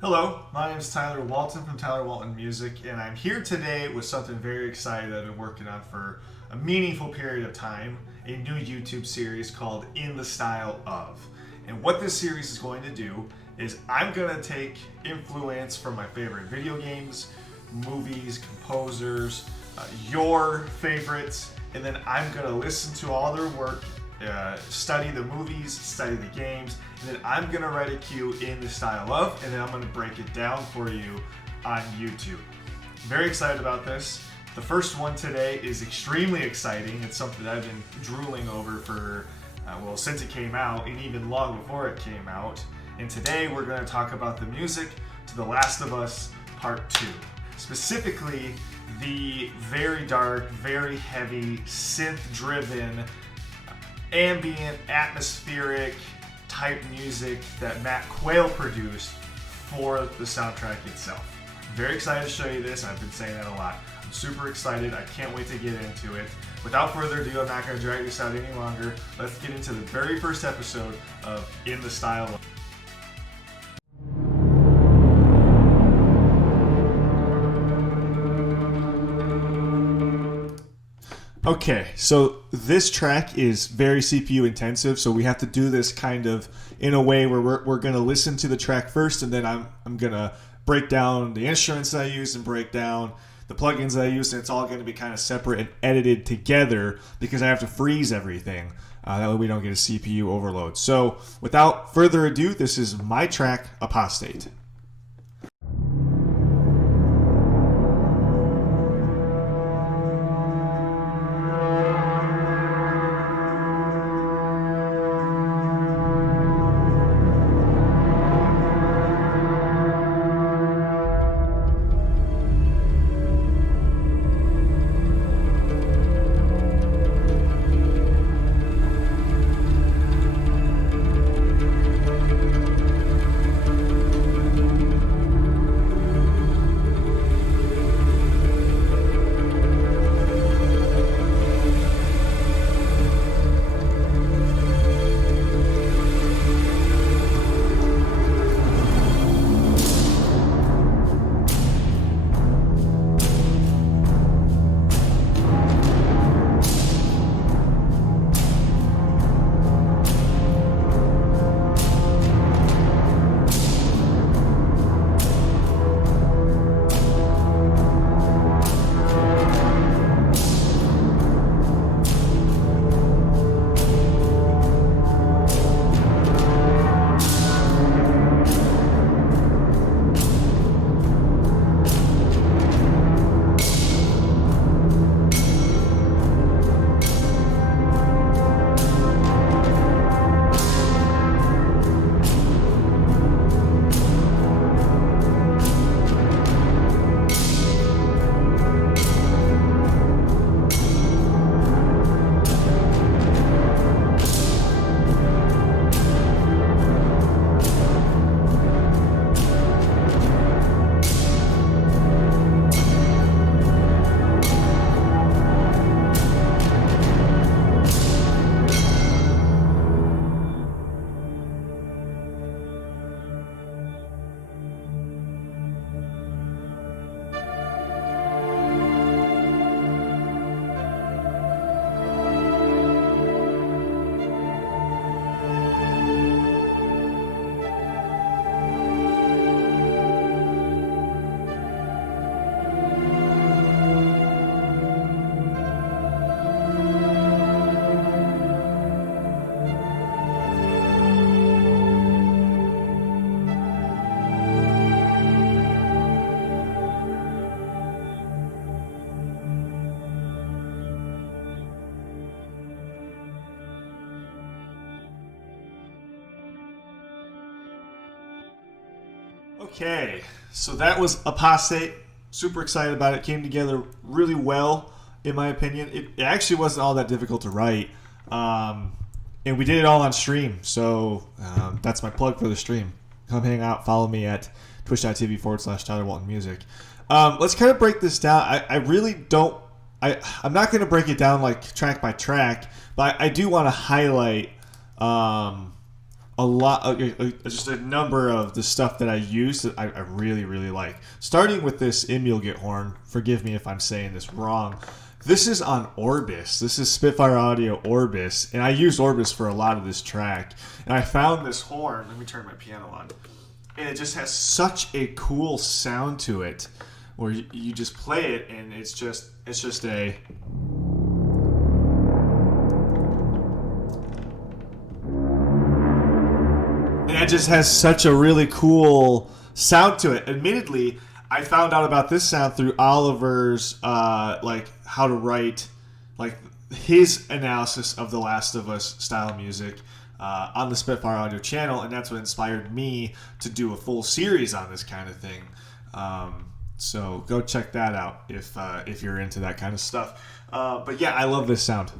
Hello, my name is Tyler Walton from Tyler Walton Music, and I'm here today with something very exciting that I've been working on for a meaningful period of time, a new YouTube series called In the Style Of. And what this series is going to do is I'm going to take influence from my favorite video games, movies, composers, your favorites, and then I'm going to listen to all their work, study the movies, study the games, and then I'm going to write a cue in the style of, and then I'm going to break it down for you on YouTube. Very excited about this. The first one today is extremely exciting. It's something that I've been drooling over for, since it came out, and even long before it came out. And today we're going to talk about the music to The Last of Us Part 2. Specifically, the very dark, very heavy, synth-driven, ambient, atmospheric type music that Matt Quayle produced for the soundtrack itself. Very excited to show you this. I've been saying that a lot. I'm super excited. I can't wait to get into it. Without further ado, I'm not going to drag this out any longer. Let's get into the very first episode of In the Style Of. Okay, so this track is very CPU intensive, so we have to do this kind of in a way where we're going to listen to the track first, and then I'm going to break down the instruments that I use and break down the plugins that I use, and it's all going to be kind of separate and edited together because I have to freeze everything. That way we don't get a CPU overload. So without further ado, this is my track, Apostate. Okay, so that was Apostate. Super excited about it. Came together really well, in my opinion. It actually wasn't all that difficult to write. And we did it all on stream. So that's my plug for the stream. Come hang out. Follow me at twitch.tv/Tyler Walton Music. Let's kind of break this down. I really don't. I'm not going to break it down like track by track, but I do want to highlight a lot, just a number of the stuff that I use that I really, really like. Starting with this Imulgit horn. Forgive me if I'm saying this wrong. This is on Orbis. This is Spitfire Audio Orbis, and I used Orbis for a lot of this track. And I found this horn. Let me turn my piano on. And it just has such a cool sound to it, where you just play it, and it's just a. And it just has such a really cool sound to it. Admittedly, I found out about this sound through Oliver's like how to write, like his analysis of the Last of Us style music on the Spitfire Audio channel, and that's what inspired me to do a full series on this kind of thing. So go check that out if you're into that kind of stuff. But yeah, I love this sound.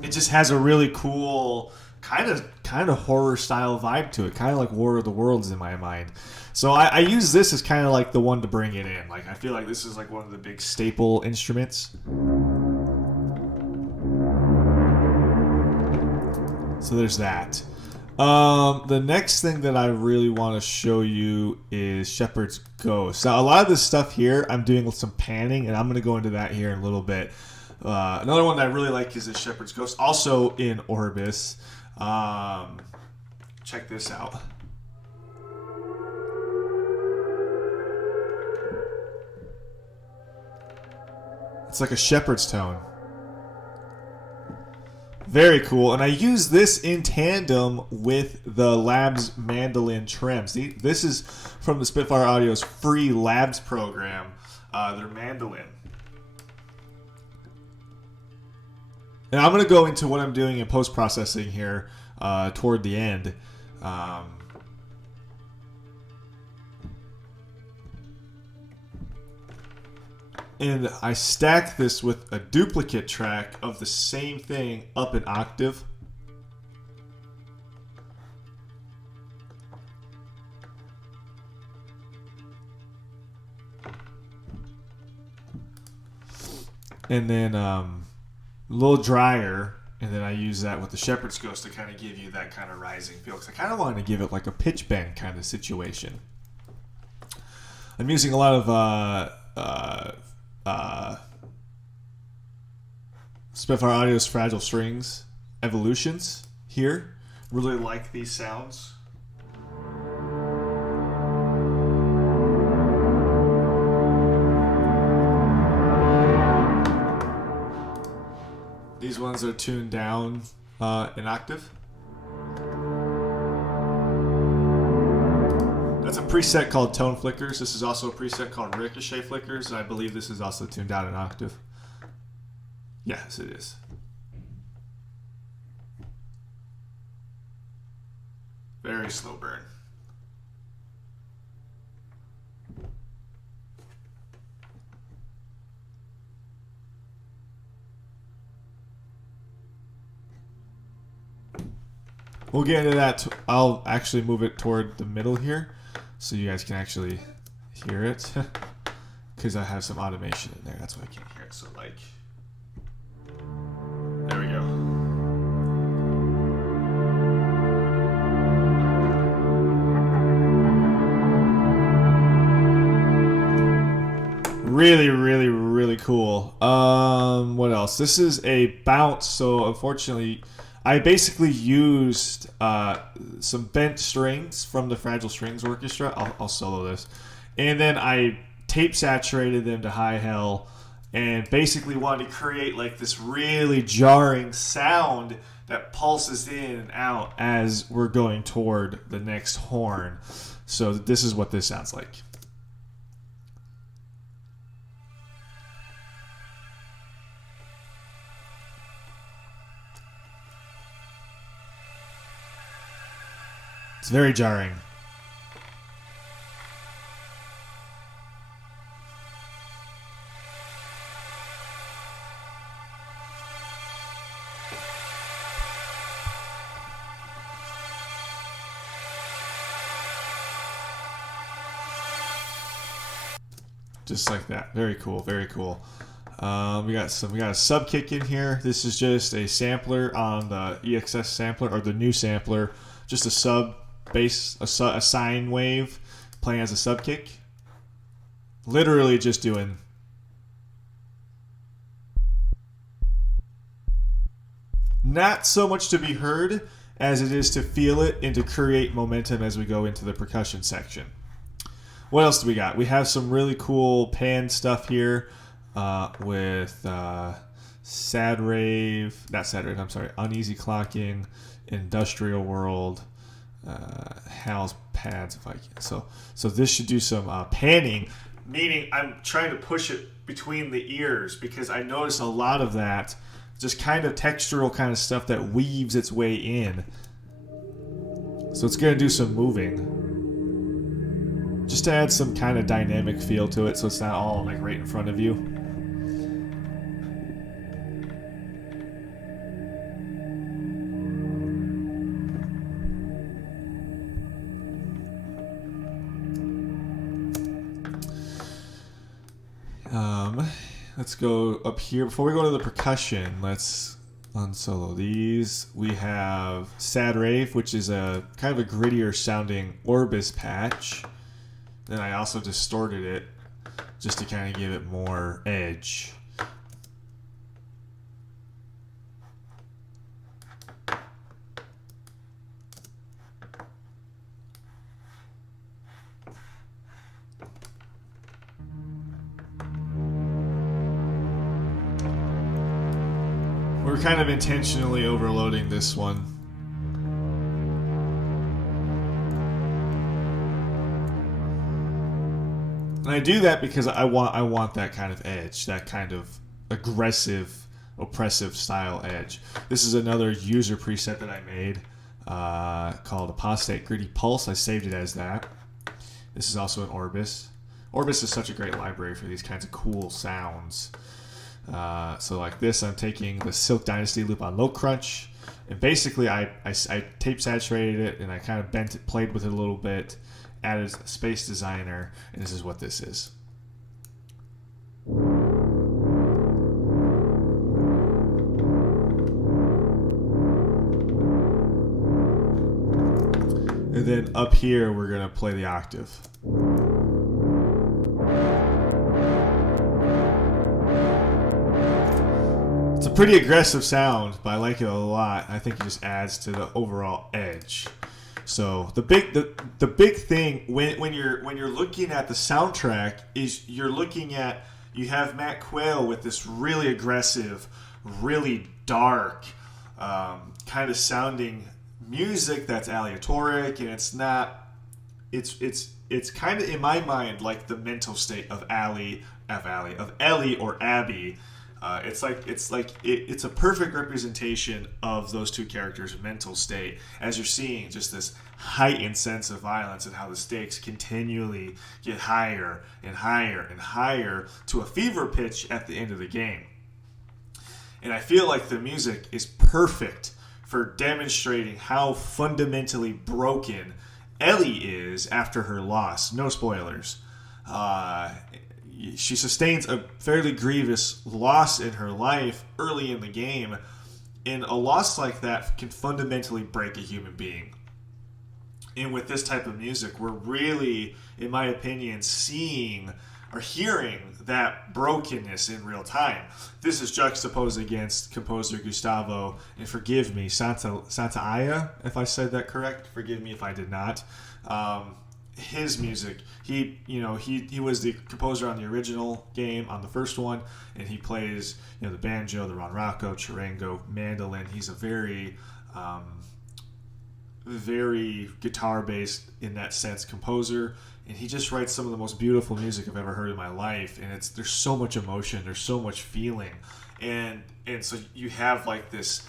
It just has a really cool kind of horror style vibe to it, kind of like War of the Worlds in my mind. So I use this as kind of like the one to bring it in. Like I feel like this is like one of the big staple instruments. So there's that. The next thing that I really want to show you is Shepherd's Ghost. Now a lot of this stuff here, I'm doing some panning, and I'm going to go into that here in a little bit. Another one that I really like is the Shepherd's Ghost, also in Orbis. Check this out. It's like a shepherd's tone. Very cool. And I use this in tandem with the Labs mandolin trims. This is from the Spitfire Audio's free Labs program, their mandolin. And I'm going to go into what I'm doing in post-processing here toward the end. And I stack this with a duplicate track of the same thing up an octave. And then a little drier, and then I use that with the Shepherd's Ghost to kind of give you that kind of rising feel, because I kind of wanted to give it like a pitch bend kind of situation. I'm using a lot of Spitfire Audio's Fragile Strings Evolutions here. Really like these sounds. These ones are tuned down an octave. That's a preset called Tone Flickers. This is also a preset called Ricochet Flickers, and I believe this is also tuned down an octave. Yes, it is. Very slow burn. We'll get into that. I'll actually move it toward the middle here so you guys can actually hear it, because I have some automation in there. That's why I can't hear it. So like, there we go. Really, really, really cool. What else? This is a bounce. So unfortunately, I basically used some bent strings from the Fragile Strings Orchestra. I'll solo this. And then I tape saturated them to high hell and basically wanted to create like this really jarring sound that pulses in and out as we're going toward the next horn. So this is what this sounds like. It's very jarring. Just like that. Very cool, very cool. We got a sub kick in here. This is just a sampler on the EXS sampler, or the new sampler, just a sub bass, a sine wave playing as a sub kick. Literally just doing. Not so much to be heard as it is to feel it and to create momentum as we go into the percussion section. What else do we got? We have some really cool pan stuff here with Uneasy Clocking, Industrial World, Hal's Pads. If I can. So this should do some panning, meaning I'm trying to push it between the ears because I notice a lot of that, just kind of textural kind of stuff that weaves its way in. So it's going to do some moving, just to add some kind of dynamic feel to it, so it's not all like right in front of you. Let's go up here. Before we go to the percussion, let's unsolo these. We have Sad Rave, which is a kind of a grittier sounding Orbis patch. Then I also distorted it just to kind of give it more edge. We're kind of intentionally overloading this one. And I do that because I want that kind of edge, that kind of aggressive, oppressive style edge. This is another user preset that I made called Apostate Gritty Pulse. I saved it as that. This is also an Orbis. Orbis is such a great library for these kinds of cool sounds. So like this, I'm taking the Silk Dynasty loop on low crunch, and basically I tape saturated it, and I kind of bent it, played with it a little bit, added Space Designer, and this is what this is. And then up here, we're going to play the octave. It's a pretty aggressive sound, but I like it a lot. I think it just adds to the overall edge. So the big thing when you're looking at the soundtrack is you have Matt Quayle with this really aggressive, really dark kind of sounding music that's aleatoric, and it's kind of in my mind like the mental state of Ellie or Abby. It's a perfect representation of those two characters' mental state as you're seeing just this heightened sense of violence and how the stakes continually get higher and higher and higher to a fever pitch at the end of the game. And I feel like the music is perfect for demonstrating how fundamentally broken Ellie is after her loss. No spoilers. She sustains a fairly grievous loss in her life early in the game, and a loss like that can fundamentally break a human being. And with this type of music, we're really, in my opinion, seeing or hearing that brokenness in real time. This is juxtaposed against composer Gustavo, and forgive me, Santaolalla, if I said that correct. Forgive me if I did not. His music, he was the composer on the original game, on the first one, and he plays the banjo, the ronraco, charango, mandolin. He's a very very guitar based in that sense composer, and he just writes some of the most beautiful music I've ever heard in my life. And there's so much emotion, there's so much feeling, and so you have like this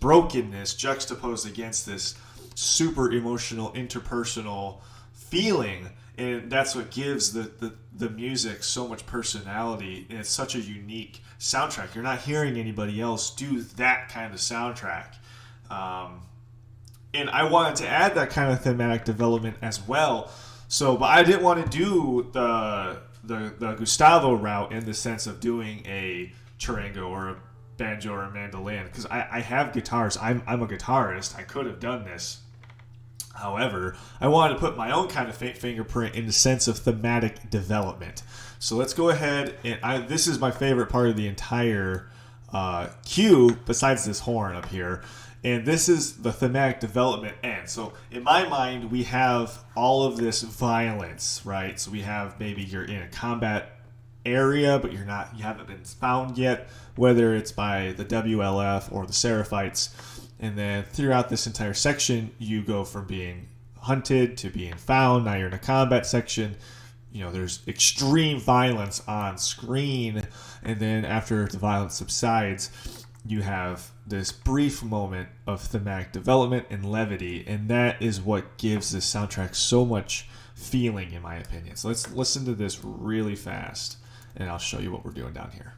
brokenness juxtaposed against this super emotional interpersonal feeling, and that's what gives the music so much personality, and it's such a unique soundtrack. You're not hearing anybody else do that kind of soundtrack, and I wanted to add that kind of thematic development as well. But I didn't want to do the Gustavo route in the sense of doing a charango or a banjo or a mandolin, because I have guitars. I'm a guitarist. I could have done this. However, I wanted to put my own kind of fingerprint in the sense of thematic development. So let's go ahead and this is my favorite part of the entire cue, besides this horn up here. And this is the thematic development end. So in my mind, we have all of this violence, right? So we have, maybe you're in a combat area, but you haven't been found yet, whether it's by the WLF or the Seraphites. And then throughout this entire section, you go from being hunted to being found. Now you're in a combat section. There's extreme violence on screen. And then after the violence subsides, you have this brief moment of thematic development and levity. And that is what gives this soundtrack so much feeling, in my opinion. So let's listen to this really fast, and I'll show you what we're doing down here.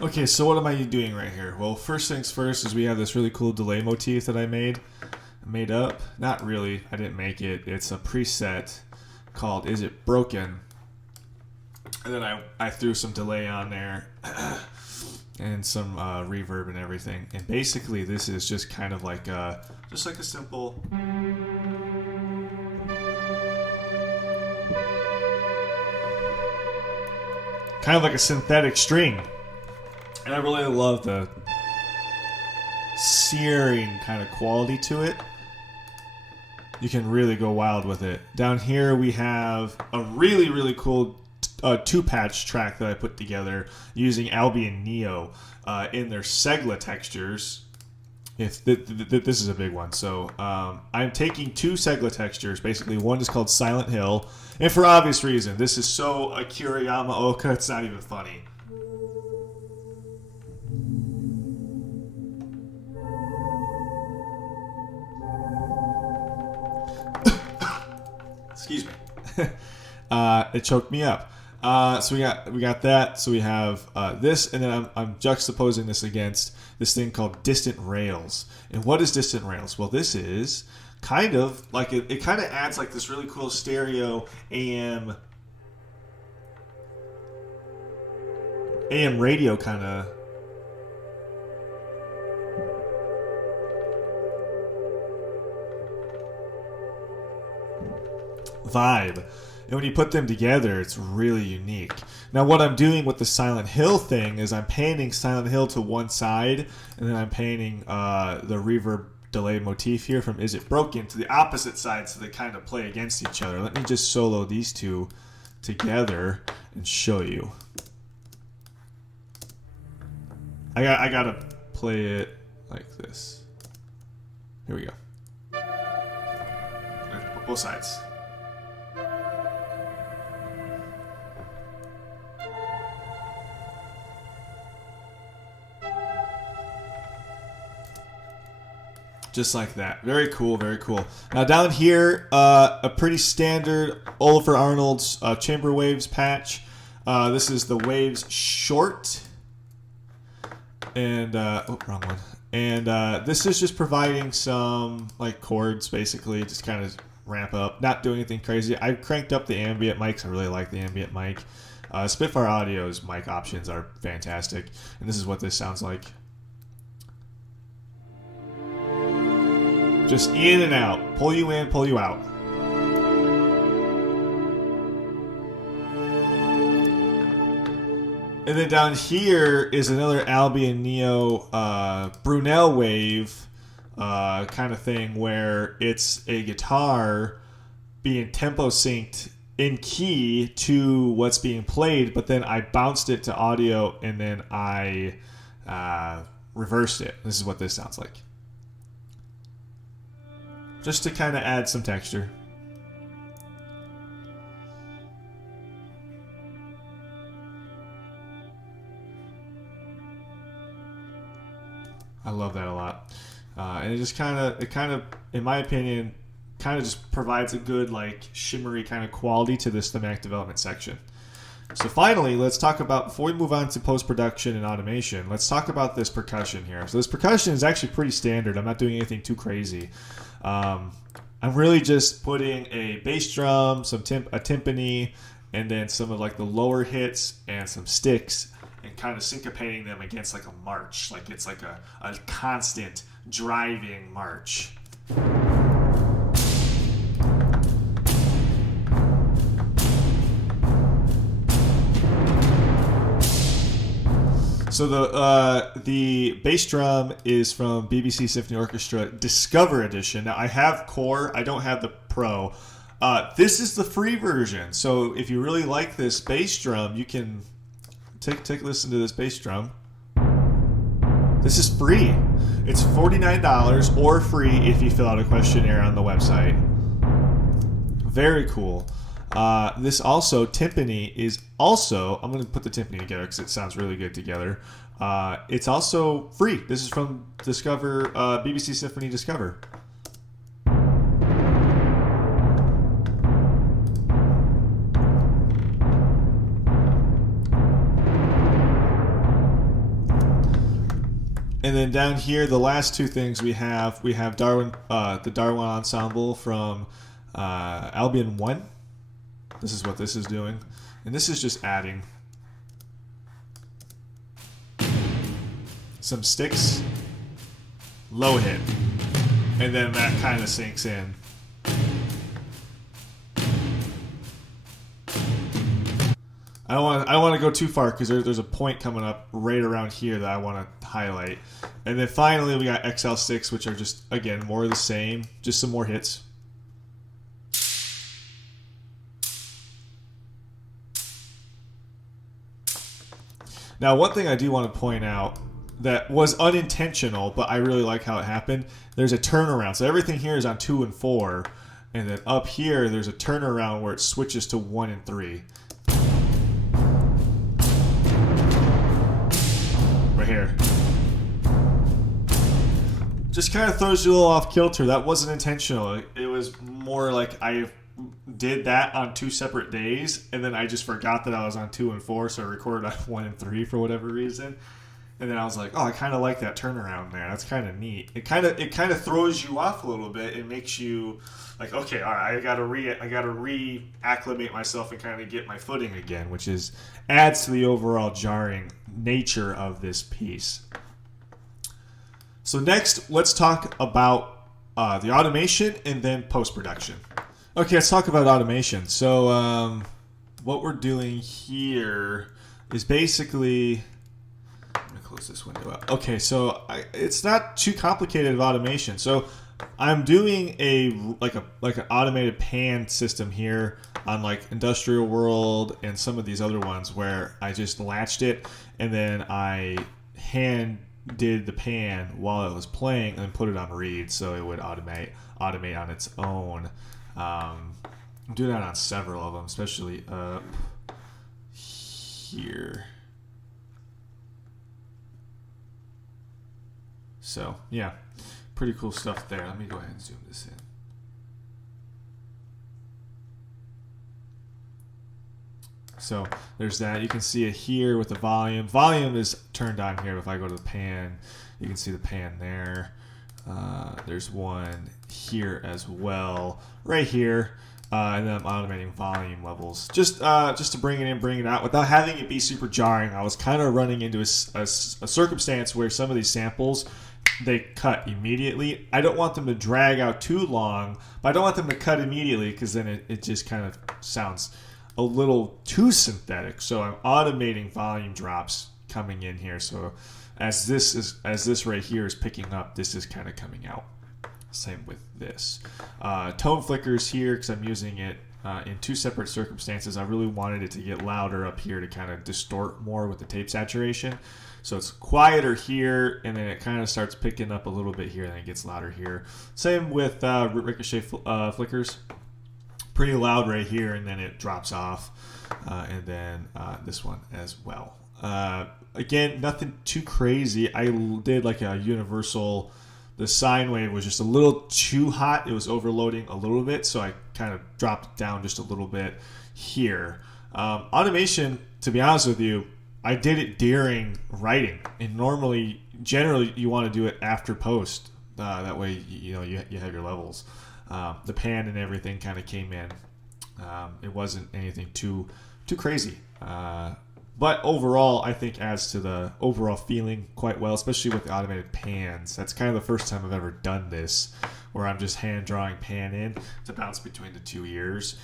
Okay, so what am I doing right here? Well, first things first is we have this really cool delay motif that I made up. Not really, I didn't make it. It's a preset called Is It Broken? And then I threw some delay on there and some reverb and everything. And basically this is just kind of like a simple... kind of like a synthetic string. And I really love the searing kind of quality to it. You can really go wild with it. Down here we have a really, really cool two-patch track that I put together using Albion Neo in their Segla textures. This is a big one. So I'm taking two Segla textures. Basically, one is called Silent Hill. And for obvious reason, this is so Akira Yamaoka, it's not even funny. Excuse me. It choked me up. So we got that. So we have this, and then I'm juxtaposing this against this thing called Distant Rails. And what is Distant Rails? Well, this is kind of like it kind of adds like this really cool stereo AM radio kind of vibe. And when you put them together, it's really unique. Now, what I'm doing with the Silent Hill thing is I'm panning Silent Hill to one side, and then I'm panning the reverb delay motif here from Is It Broken to the opposite side, so they kind of play against each other. Let me just solo these two together and show you. I gotta play it like this. Here we go. Both sides. Just like that. Very cool, very cool. Now down here, a pretty standard Oliver Arnold's Chamber Waves patch. This is the Waves Short. And, wrong one. And this is just providing some, like, chords, basically. Just kind of ramp up. Not doing anything crazy. I've cranked up the ambient mics. I really like the ambient mic. Spitfire Audio's mic options are fantastic. And this is what this sounds like. Just in and out. Pull you in, pull you out. And then down here is another Albion Neo Brunel wave kind of thing where it's a guitar being tempo synced in key to what's being played, but then I bounced it to audio and then I reversed it. This is what this sounds like. Just to kind of add some texture. I love that a lot. And it just kind of, in my opinion, kind of just provides a good, like, shimmery kind of quality to this thematic development section. So finally, let's talk about, before we move on to post-production and automation, let's talk about this percussion here. So this percussion is actually pretty standard. I'm not doing anything too crazy. I'm really just putting a bass drum, a timpani, and then some of like the lower hits and some sticks, and kind of syncopating them against like a march. Like it's like a constant driving march. So the bass drum is from BBC Symphony Orchestra Discover Edition. Now I have Core, I don't have the Pro. This is the free version. So if you really like this bass drum, you can take a listen to this bass drum. This is free. It's $49 or free if you fill out a questionnaire on the website. Very cool. This also, timpani is also, I'm going to put the timpani together because it sounds really good together. It's also free. This is from Discover, BBC Symphony Discover. And then down here, the last two things we have Darwin, the Darwin Ensemble from Albion 1. This is what this is doing. And this is just adding some sticks, low hit, and then that kind of sinks in. I don't want to go too far because there's a point coming up right around here that I want to highlight. And then finally we got XL6, which are just, again, more of the same, just some more hits. Now, one thing I do want to point out that was unintentional, but I really like how it happened. There's a turnaround. So everything here is on 2 and 4. And then up here, there's a turnaround where it switches to 1 and 3. Right here. Just kind of throws you a little off kilter. That wasn't intentional. It was more like I did that on 2 separate days, and then I just forgot that I was on 2 and 4, so I recorded on 1 and 3 for whatever reason. And then I was like, oh, I kind of like that turnaround there. That's kind of neat. It kind of throws you off a little bit. It makes you like, okay, all right, I gotta reacclimate myself and kind of get my footing again, which adds to the overall jarring nature of this piece. So next, let's talk about the automation and then post-production. Okay, let's talk about automation. So what we're doing here is basically, I'm going to close this window up. Okay, so it's not too complicated of automation. So I'm doing an automated pan system here on like Industrial World and some of these other ones where I just latched it and then I hand did the pan while it was playing and then put it on read so it would automate on its own. I'm doing that on several of them, especially up here. So, yeah, pretty cool stuff there. Let me go ahead and zoom this in. So there's that. You can see it here with the volume. Volume is turned on here. If I go to the pan, you can see the pan there. There's one here as well, right here. And then I'm automating volume levels. Just to bring it in, bring it out, without having it be super jarring. I was kind of running into a circumstance where some of these samples, they cut immediately. I don't want them to drag out too long, but I don't want them to cut immediately because then it just kind of sounds a little too synthetic. So I'm automating volume drops coming in here. So as this right here is picking up, this is kind of coming out. Same with this. Tone flickers here because I'm using it in two separate circumstances. I really wanted it to get louder up here to kind of distort more with the tape saturation. So it's quieter here, and then it kind of starts picking up a little bit here, and then it gets louder here. Same with ricochet flickers. Pretty loud right here, and then it drops off. And then this one as well. Again, nothing too crazy. I did like a universal. The sine wave was just a little too hot. It was overloading a little bit, so I kind of dropped it down just a little bit here. Automation, to be honest with you, I did it during writing, and generally, you want to do it after post. That way, you have your levels. The pan and everything kind of came in. It wasn't anything too crazy. But overall, I think adds to the overall feeling quite well, especially with the automated pans. That's kind of the first time I've ever done this, where I'm just hand drawing pan in to bounce between the two ears.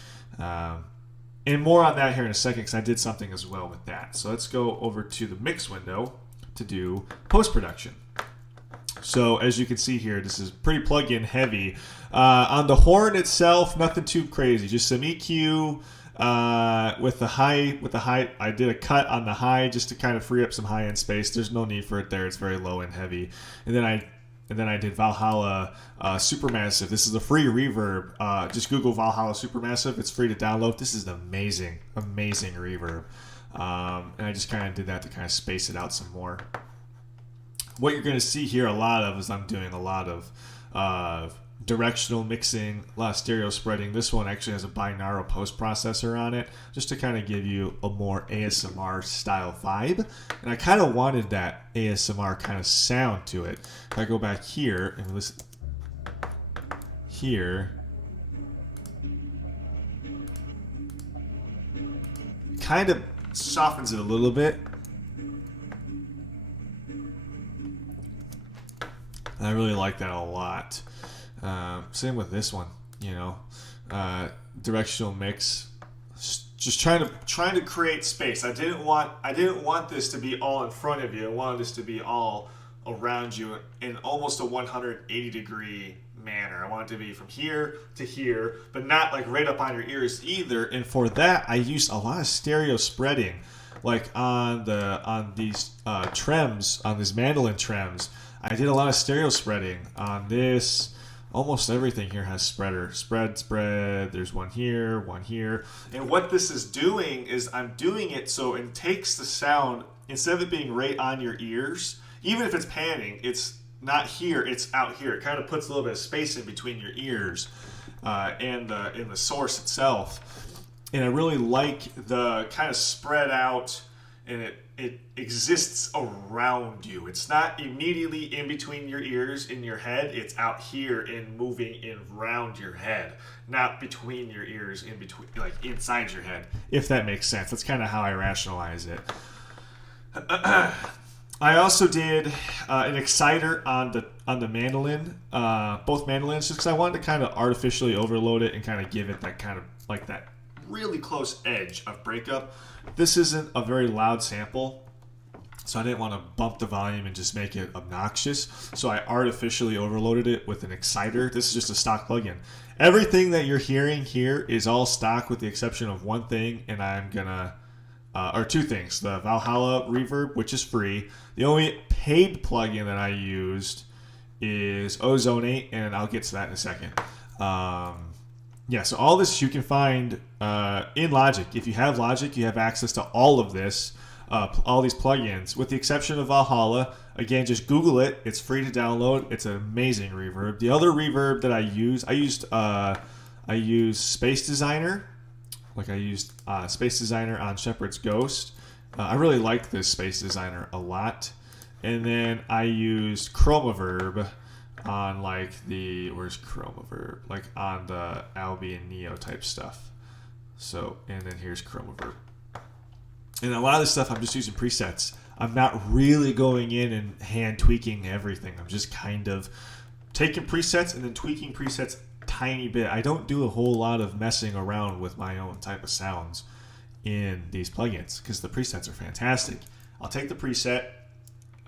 And more on that here in a second, because I did something as well with that. So let's go over to the mix window to do post-production. So as you can see here, this is pretty plug-in heavy. On the horn itself, nothing too crazy. Just some EQ with the high. I did a cut on the high just to kind of free up some high-end space. There's no need for it there. It's very low and heavy. And then I did Valhalla Supermassive. This is a free reverb. Just Google Valhalla Supermassive. It's free to download. This is an amazing reverb. And I just kind of did that to kind of space it out some more. What you're going to see here a lot of is I'm doing a lot of directional mixing, a lot of stereo spreading. This one actually has a binaural post processor on it, just to kind of give you a more ASMR style vibe. And I kind of wanted that ASMR kind of sound to it. If I go back here and listen here, kind of softens it a little bit. I really like that a lot. Same with this one, directional mix. Just trying to create space. I didn't want this to be all in front of you. I wanted this to be all around you in almost a 180 degree manner. I want it to be from here to here, but not like right up on your ears either. And for that, I used a lot of stereo spreading, like on these trems, on these mandolin trems. I did a lot of stereo spreading on this. Almost everything here has spreader. Spread. There's one here. And what this is doing is I'm doing it so it takes the sound, instead of it being right on your ears, even if it's panning, it's not here, it's out here. It kind of puts a little bit of space in between your ears and the source itself. And I really like the kind of spread out, and it exists around you. It's not immediately in between your ears in your head. It's out here and moving in around your head, not between your ears, in between, like inside your head, if that makes sense. That's kind of how I rationalize it. I also did an exciter on the mandolin, both mandolins, just because I wanted to kind of artificially overload it and kind of give it that kind of like that really close edge of breakup. This isn't a very loud sample, so I didn't want to bump the volume and just make it obnoxious. So I artificially overloaded it with an exciter. This is just a stock plugin. Everything that you're hearing here is all stock with the exception of one thing, and I'm gonna or two things. The Valhalla reverb, which is free. The only paid plugin that I used is Ozonate, and I'll get to that in a second. So all this you can find in Logic. If you have Logic, you have access to all of this, all these plugins, with the exception of Valhalla. Again, just Google it. It's free to download. It's an amazing reverb. The other reverb that I used Space Designer. Like I used Space Designer on Shepherd's Ghost. I really like this Space Designer a lot. And then I used Chromaverb on where's Chromaverb? Like on the Albi and Neo type stuff. So, and then here's Chromaverb. And a lot of this stuff I'm just using presets. I'm not really going in and hand tweaking everything. I'm just kind of taking presets and then tweaking presets tiny bit. I don't do a whole lot of messing around with my own type of sounds. in these plugins because the presets are fantastic. I'll take the preset,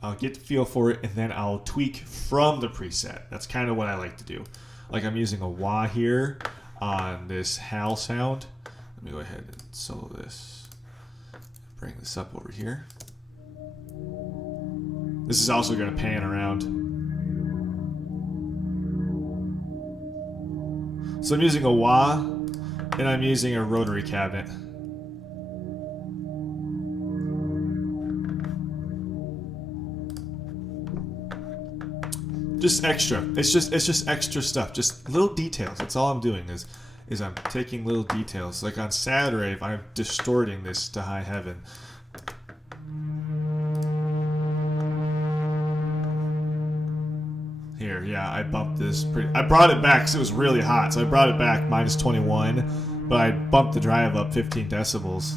I'll get the feel for it, and then I'll tweak from the preset. That's kind of what I like to do. Like I'm using a wah here on this HAL sound. Let me go ahead and solo this. Bring this up over here. This is also going to pan around. So I'm using a wah, and I'm using a rotary cabinet. Just extra. It's just extra stuff. Just little details. That's all I'm doing is I'm taking little details. Like on Sad Rave, I'm distorting this to high heaven. Here, yeah, I bumped this I brought it back because it was really hot, so I brought it back minus 21, but I bumped the drive up 15 decibels.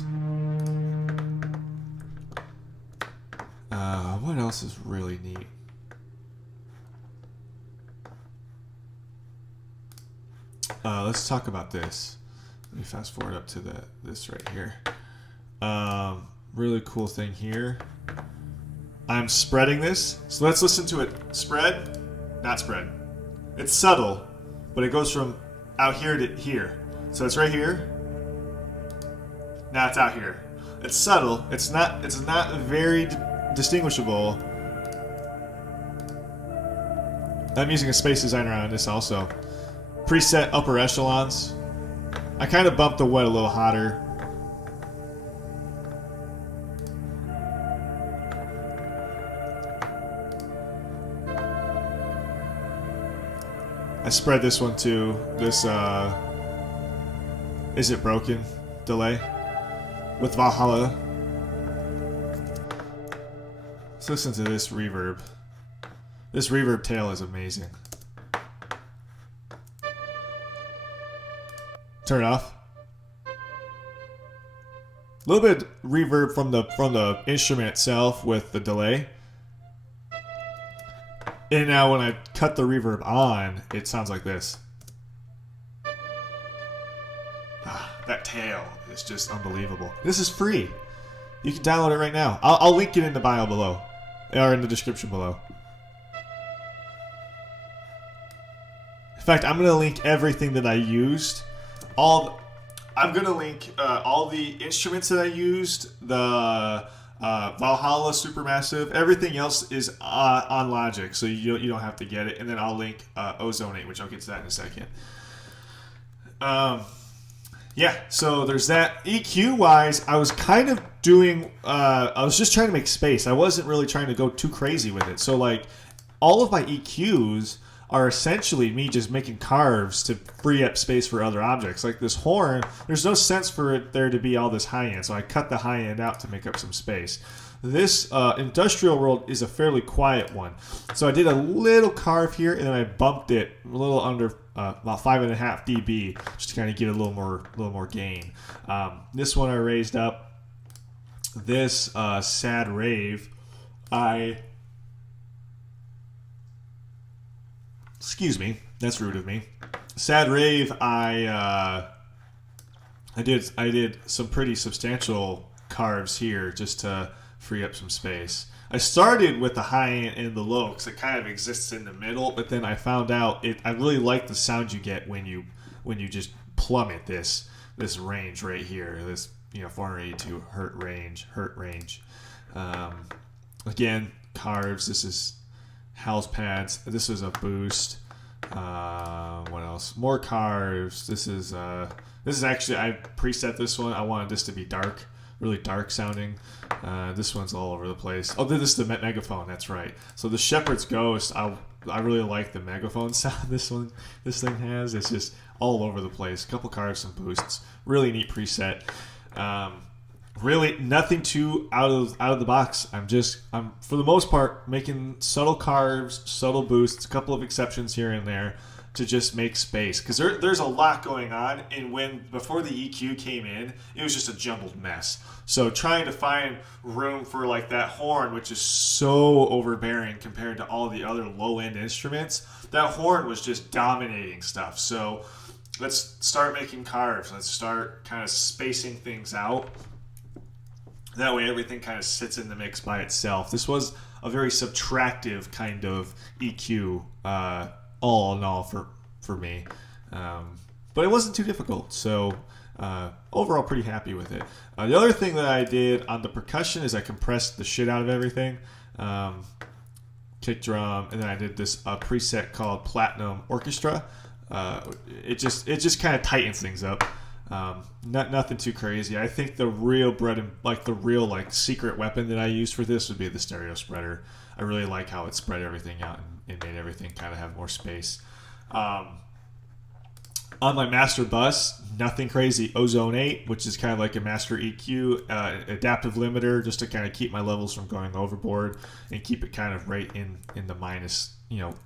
What else is really neat? Let's talk about this. Let me fast forward up to this right here. Really cool thing here. I'm spreading this. So let's listen to it. Spread, not spread. It's subtle, but it goes from out here to here. So it's right here. Now it's out here. It's subtle. It's not very distinguishable. I'm using a space designer on this also. Preset upper echelons. I kind of bumped the wet a little hotter. I spread this one too. This Is It Broken delay with Valhalla. Let's listen to this reverb. This reverb tail is amazing. Turn it off. A little bit of reverb from the instrument itself with the delay. And now when I cut the reverb on, it sounds like this. That tail is just unbelievable. This is free. You can download it right now. I'll link it in the bio below, or in the description below. In fact, I'm gonna link everything that I used. I'm gonna link all the instruments that I used, the Valhalla Supermassive. Everything else is on Logic, so you don't have to get it. And then I'll link Ozonate, which I'll get to that in a second. Yeah, so there's that. EQ wise, I was kind of doing. I was just trying to make space. I wasn't really trying to go too crazy with it. So like, all of my EQs are essentially me just making carves to free up space for other objects. Like this horn, there's no sense for it there to be all this high end, so I cut the high end out to make up some space. This Industrial World is a fairly quiet one, so I did a little carve here, and then I bumped it a little under about 5.5 dB, just to kind of get a little more gain. This one I raised up. This Sad Rave, excuse me, that's rude of me. Sad Rave, I did some pretty substantial carves here just to free up some space. I started with the high and the low because it kind of exists in the middle, but then I found out I really like the sound you get when you just plummet this range right here, this 482 hertz range. Again, carves. This is house pads. This is a boost. What else? More carves. This is actually, I preset this one. I wanted this to be dark, really dark sounding. This one's all over the place. Oh, this is the Megaphone. That's right. So the Shepherd's Ghost. I really like the Megaphone sound this thing has. It's just all over the place. A couple carves, some boosts. Really neat preset. Really nothing too out of the box. I'm for the most part making subtle carves, subtle boosts, a couple of exceptions here and there to just make space, because there's a lot going on, and before the EQ came in, it was just a jumbled mess. So trying to find room for like that horn, which is so overbearing compared to all the other low end instruments, that horn was just dominating stuff. So let's start making carves. Let's start kind of spacing things out. That way everything kind of sits in the mix by itself. This was a very subtractive kind of EQ, all in all for me. But it wasn't too difficult, so overall pretty happy with it. The other thing that I did on the percussion is I compressed the shit out of everything. Kick drum, and then I did this preset called Platinum Orchestra. It just kind of tightens things up. Nothing too crazy. I think the real secret weapon that I used for this would be the stereo spreader. I really like how it spread everything out and made everything kind of have more space. On my master bus, nothing crazy. Ozone 8, which is kind of like a master EQ, adaptive limiter, just to kind of keep my levels from going overboard and keep it kind of right in the minus,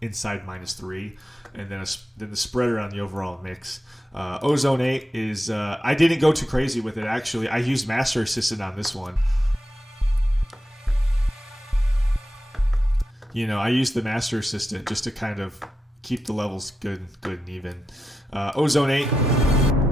inside -3. And then the spreader on the overall mix. Ozone 8 is, I didn't go too crazy with it actually. I used Master Assistant on this one. I used the Master Assistant just to kind of keep the levels good and even. Ozone 8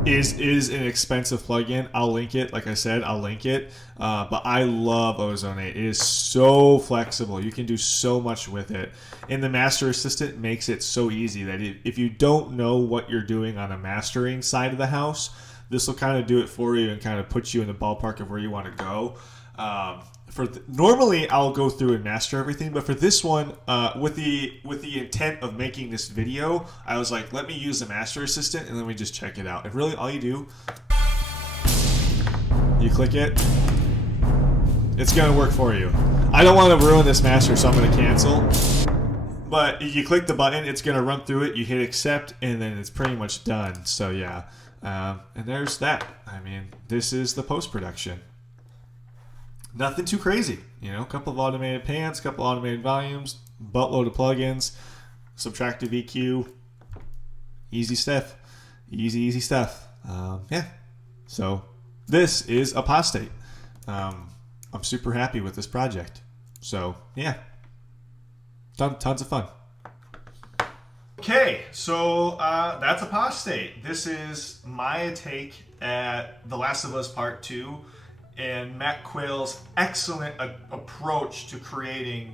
is an expensive plugin. I'll link it. Like I said, I'll link it. But I love Ozone 8. It is so flexible. You can do so much with it. And the Master Assistant makes it so easy that if you don't know what you're doing on the mastering side of the house, this will kind of do it for you and kind of put you in the ballpark of where you want to go. Normally I'll go through and master everything, but for this one, with the intent of making this video, I was like, let me use the Master Assistant and let me just check it out. And really, all you do, you click it, it's gonna work for you. I don't want to ruin this master, so I'm gonna cancel. But you click the button, it's gonna run through it. You hit accept, and then it's pretty much done. So yeah, and there's that. I mean, this is the post-production. Nothing too crazy, a couple of automated pans, a couple of automated volumes, buttload of plugins, subtractive EQ, easy stuff, easy stuff. Yeah, so this is Apostate. I'm super happy with this project. So yeah, tons of fun. Okay, so that's Apostate. This is my take at The Last of Us Part 2. And Matt Quayle's excellent approach to creating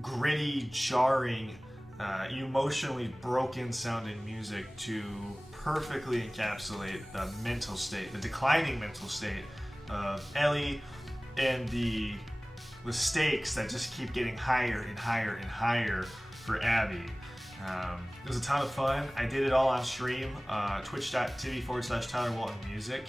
gritty, jarring, emotionally broken sounding music to perfectly encapsulate the mental state, the declining mental state of Ellie, and the stakes that just keep getting higher and higher and higher for Abby. It was a ton of fun. I did it all on stream, twitch.tv/Tyler Walton Music.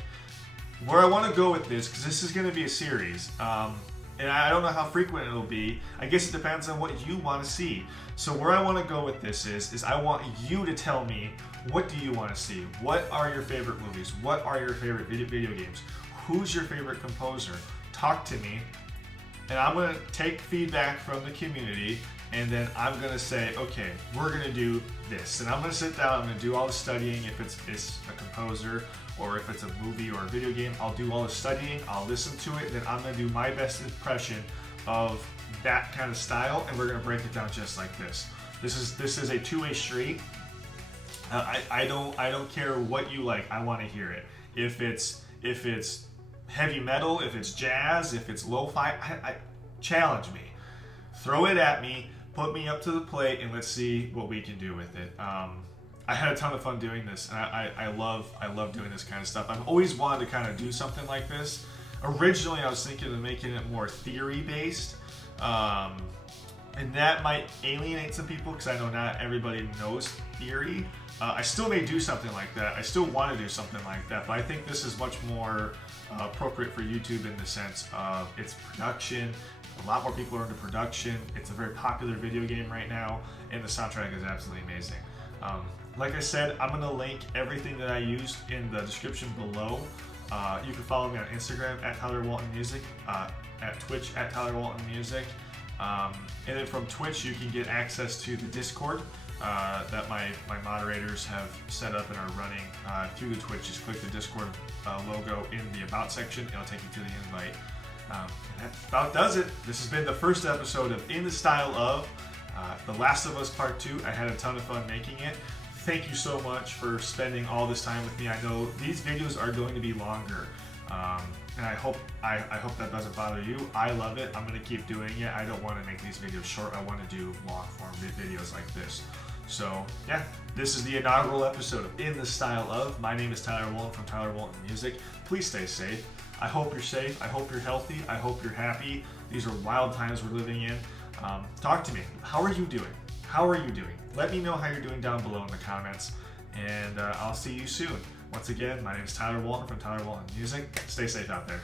Where I want to go with this, because this is going to be a series, and I don't know how frequent it'll be. I guess it depends on what you want to see. So where I want to go with this is I want you to tell me, what do you want to see? What are your favorite movies? What are your favorite video games? Who's your favorite composer? Talk to me, and I'm going to take feedback from the community, and then I'm going to say, okay, we're going to do this. And I'm going to sit down, I'm going to do all the studying if it's a composer, or if it's a movie or a video game. I'll do all the studying, I'll listen to it, then I'm going to do my best impression of that kind of style, and we're going to break it down just like this. This is a two-way street. I don't care what you like. I want to hear it. If it's heavy metal, if it's jazz, if it's lo-fi, challenge me. Throw it at me, put me up to the plate, and let's see what we can do with it. I had a ton of fun doing this, and I love doing this kind of stuff. I've always wanted to kind of do something like this. Originally, I was thinking of making it more theory-based, and that might alienate some people because I know not everybody knows theory. I still may do something like that. I still want to do something like that, but I think this is much more appropriate for YouTube in the sense of its production. A lot more people are into production. It's a very popular video game right now, and the soundtrack is absolutely amazing. Like I said, I'm going to link everything that I used in the description below. You can follow me on Instagram at Tyler Walton Music, at Twitch at Tyler Walton Music. And then from Twitch, you can get access to the Discord that my moderators have set up and are running through the Twitch. Just click the Discord logo in the About section. It'll take you to the invite. And that about does it. This has been the first episode of In the Style of The Last of Us Part 2. I had a ton of fun making it. thank you so much for spending all this time with me. I know these videos are going to be longer, and I hope that doesn't bother you. I love it. I'm going to keep doing it. I don't want to make these videos short. I want to do long form videos like this. So yeah, this is the inaugural episode of In the Style Of. My name is Tyler Walton from Tyler Walton Music. Please stay safe. I hope you're safe. I hope you're healthy. I hope you're happy. These are wild times we're living in. Talk to me. How are you doing? How are you doing? Let me know how you're doing down below in the comments, and I'll see you soon. Once again, my name is Tyler Walton from Tyler Walton Music. Stay safe out there.